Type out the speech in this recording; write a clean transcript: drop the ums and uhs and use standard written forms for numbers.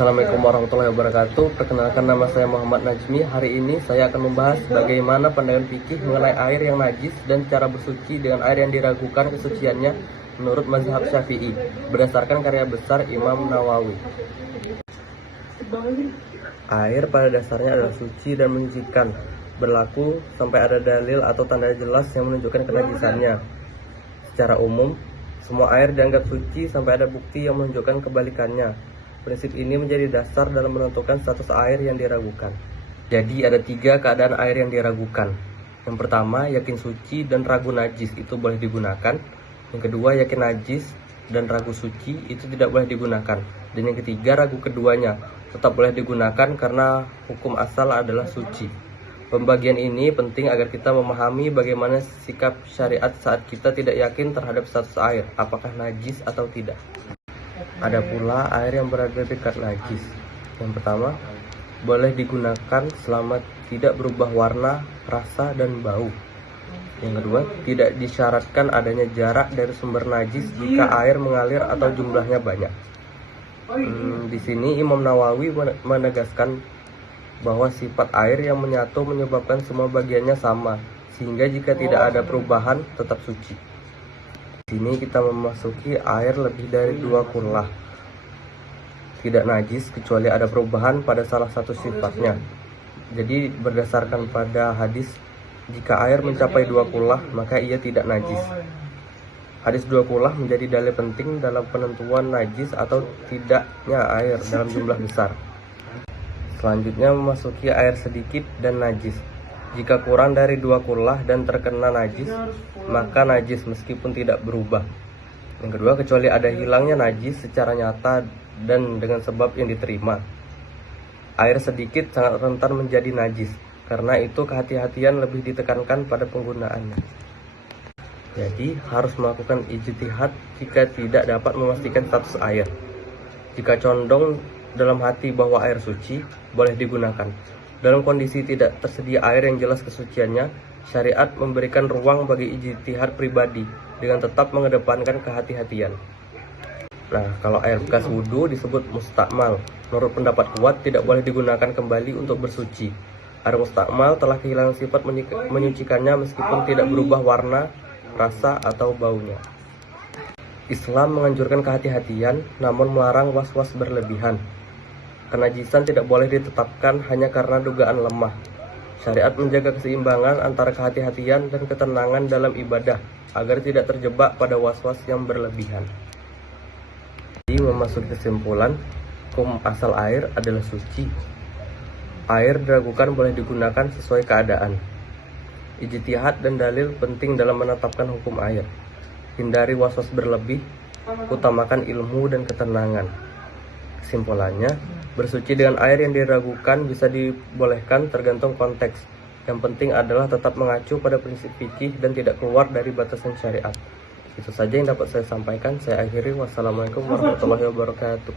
Assalamualaikum warahmatullahi wabarakatuh. Perkenalkan, nama saya Muhammad Najmi. Hari ini saya akan membahas bagaimana pandangan fikih mengenai air yang najis dan cara bersuci dengan air yang diragukan kesuciannya menurut mazhab Syafi'i berdasarkan karya besar Imam Nawawi. Air pada dasarnya adalah suci dan menyucikan, berlaku sampai ada dalil atau tanda jelas yang menunjukkan kenajisannya. Secara umum, semua air dianggap suci sampai ada bukti yang menunjukkan kebalikannya. Prinsip ini menjadi dasar dalam menentukan status air yang diragukan. Jadi ada 3 keadaan air yang diragukan. Yang pertama, yakin suci dan ragu najis, itu boleh digunakan. Yang kedua, yakin najis dan ragu suci, itu tidak boleh digunakan. Dan yang ketiga, ragu keduanya, tetap boleh digunakan karena hukum asal adalah suci. Pembagian ini penting agar kita memahami bagaimana sikap syariat saat kita tidak yakin terhadap status air, apakah najis atau tidak. Ada pula air yang berada dekat najis. Yang pertama, boleh digunakan selama tidak berubah warna, rasa, dan bau. Yang kedua, tidak disyaratkan adanya jarak dari sumber najis jika air mengalir atau jumlahnya banyak. Di sini Imam Nawawi menegaskan bahwa sifat air yang menyatu menyebabkan semua bagiannya sama, sehingga jika tidak ada perubahan tetap suci. Di sini kita memasuki air lebih dari 2 kullah. Tidak najis kecuali ada perubahan pada salah satu sifatnya. Jadi berdasarkan pada hadis, jika air mencapai 2 kullah maka ia tidak najis. Hadis 2 kullah menjadi dalil penting dalam penentuan najis atau tidaknya air dalam jumlah besar. Selanjutnya memasuki air sedikit dan najis. Jika kurang dari 2 kullah dan terkena najis, maka najis meskipun tidak berubah. Yang kedua, kecuali ada hilangnya najis secara nyata dan dengan sebab yang diterima. Air sedikit sangat rentan menjadi najis, karena itu kehati-hatian lebih ditekankan pada penggunaannya. Jadi harus melakukan ijtihad jika tidak dapat memastikan status air. Jika condong dalam hati bahwa air suci, boleh digunakan. Dalam kondisi tidak tersedia air yang jelas kesuciannya, syariat memberikan ruang bagi ijtihad pribadi dengan tetap mengedepankan kehati-hatian. Nah, kalau air bekas wudhu disebut mustakmal. Menurut pendapat kuat, tidak boleh digunakan kembali untuk bersuci. Air mustakmal telah kehilangan sifat menyucikannya meskipun tidak berubah warna, rasa, atau baunya. Islam menganjurkan kehati-hatian, namun melarang was-was berlebihan. Kenajisan tidak boleh ditetapkan hanya karena dugaan lemah. Syariat menjaga keseimbangan antara kehati-hatian dan ketenangan dalam ibadah agar tidak terjebak pada was-was yang berlebihan. Jadi memasuki kesimpulan, hukum asal air adalah suci. Air diragukan boleh digunakan sesuai keadaan. Ijtihad dan dalil penting dalam menetapkan hukum air. Hindari was-was berlebih, utamakan ilmu dan ketenangan. Kesimpulannya, bersuci dengan air yang diragukan bisa dibolehkan tergantung konteks. Yang penting adalah tetap mengacu pada prinsip fikih dan tidak keluar dari batasan syariat. Itu saja yang dapat saya sampaikan. Saya akhiri. Wassalamualaikum warahmatullahi wabarakatuh.